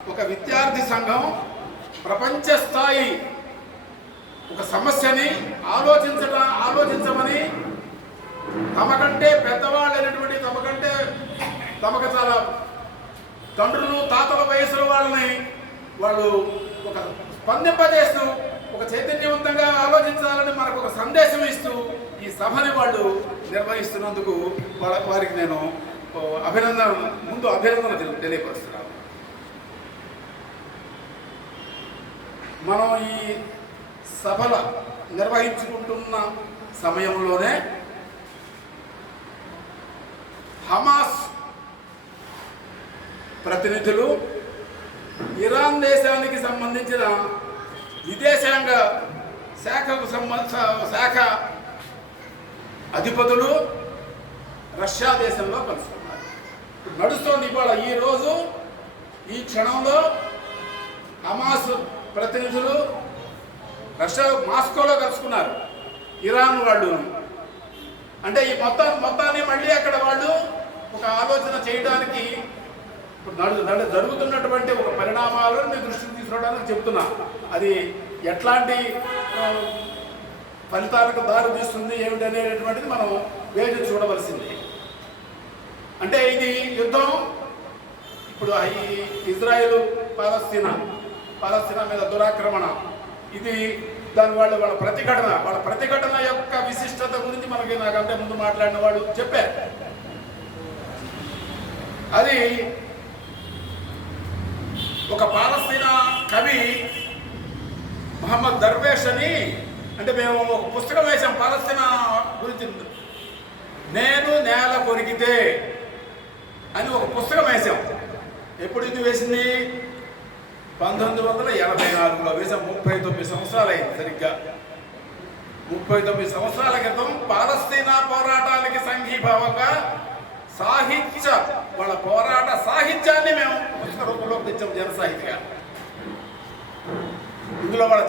ఒక విద్యార్థి సంఘం ప్రపంచ స్థాయి ఒక సమస్యని ఆలోచించమని తమకంటే పెద్దవాళ్ళైనటువంటి తమకు చాలా తండ్రులు తాతల వయసుల వాళ్ళని వాళ్ళు ఒక స్పందింపజేస్తూ ఒక చైతన్యవంతంగా ఆలోచించాలని మనకు ఒక సందేశం ఇస్తూ ఈ సభని వాళ్ళు నిర్వహిస్తున్నందుకు వారికి నేను అభినందన తెలియపరుస్తున్నాను. మనం ఈ సభల నిర్వహించుకుంటున్న సమయంలోనే హమాస్ ప్రతినిధులు ఇరాన్ దేశానికి సంబంధించిన విదేశాంగ శాఖ అధిపతులు రష్యా దేశంలో కలుసుకున్నారు. నడుస్తోంది ఇవాళ ఈరోజు ఈ క్షణంలో హమాస్ ప్రతినిధులు రష్యా మాస్కోలో కలుసుకున్నారు. ఇరాన్ వాళ్ళు అంటే ఈ మొత్తాన్ని మళ్ళీ అక్కడ వాళ్ళు ఒక ఆలోచన చేయడానికి జరుగుతున్నటువంటి ఒక పరిణామాలను మీ దృష్టికి తీసుకోవడానికి చెప్తున్నా. అది ఎట్లాంటి ఫలితాలకు దారి తీస్తుంది ఏమిటి అనేటువంటిది మనం వేచి చూడవలసింది. అంటే ఇది యుద్ధం ఇప్పుడు ఈ ఇజ్రాయెల్ పాలస్తీనా మీద దురాక్రమణ, ఇది దాని వాళ్ళ ప్రతిఘటన యొక్క విశిష్టత గురించి నాకంటే ముందు మాట్లాడిన వాళ్ళు చెప్పారు. అది ఒక పాలస్తీనా కవి మహమ్మద్ దర్వేష్ అని, అంటే మేము ఒక పుస్తకం వేసాం పాలస్తీనా గురించి, నేను నేల కొరికితే అని ఒక పుస్తకం వేసాం. ఎప్పుడు ఇది వేసింది? 1984లో వేసాం. 39 సంవత్సరాలు అయింది. సరిగ్గా 39 సంవత్సరాల క్రితం పాలస్తీనా పోరాటానికి సంఘీభావంగా వాళ్ళ పోరాట సాహిత్యాన్ని మేము పుస్తక రూపంలోకి తెచ్చాం, జన సాహిత్యంగా. ఇందులో వాళ్ళ